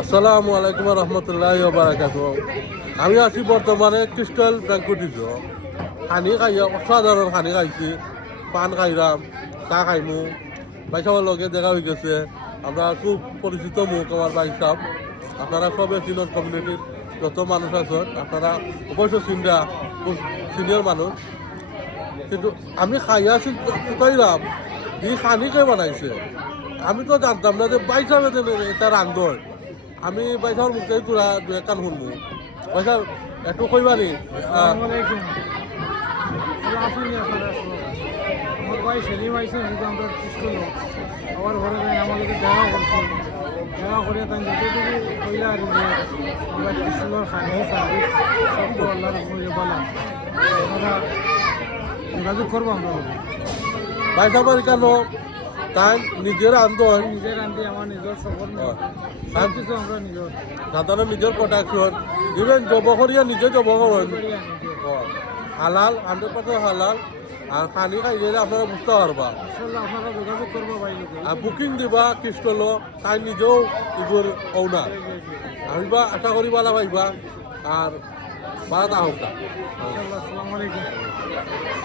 আসসালামু আলাইকুম রহমতুল্লাহ বারাকাত। আমি আছি বর্তমানে ক্রিস্টাল ব্যাংকুটিস। খানি খাইয়া অসাধারণ খানি খাইছি, পান খাইলাম, চা খাইমু, বাইসাবার লগে দেখা হয়ে গেছে। আমরা খুব পরিচিত মুখ আমার বাইক সাহেব। আপনারা সবে চিনন, কমিউনিটির যত মানুষ আছেন আপনারা অবশ্য চিনরা, খুব সিনিয়র মানুষ। কিন্তু আমি খাইয়া শুকাইলাম ই খানি কে বানাইছে আমি তো জানতাম না যে বাইসাবে এটা রান্ধর। আমি বাইসার মুখে তোরা দু একান শুনবো। বাইসার একটু কইবানি। আসসালামাইকুম। ভালো আছেন নি আপনারা সব? আমার ভাই সেলিম আইসেন, কিন্তু আমরা স্কুল আবার ঘরে যাই, আমাদেরকে দেখা করছি। দেখা করে তাই যতটুকু কইলা আর যে আমরা স্কুলের খানি সার্ভিস সব তো আল্লাহর উপরে বলা আমরা যোগাযোগ করবো। আমরা বাইসাবার কেন তাই নিজের আন্দোলন, নিজের রান্ধি, আমার নিজের সফর সব কিছু আমরা নিজের সাধারণ নিজের প্রোডাকশন, ইভেন জব করিয়া নিজে জব করেন। করিয়া নিজে হালাল, 100% হালাল। আর খানি খাই গেলে আপনারা বুঝতে পারবা। ইনশাল্লাহ আপনারা যোগাযোগ করবো ভাই লোকে। আর বুকিং দিবা কিস্টল, তাই নিজেও এগুলোর ওনার। আমি বা আশা করি বালা পাইবা আর বাড়া হোক। ইনশাল্লাহ। আসসালামু আলাইকুম।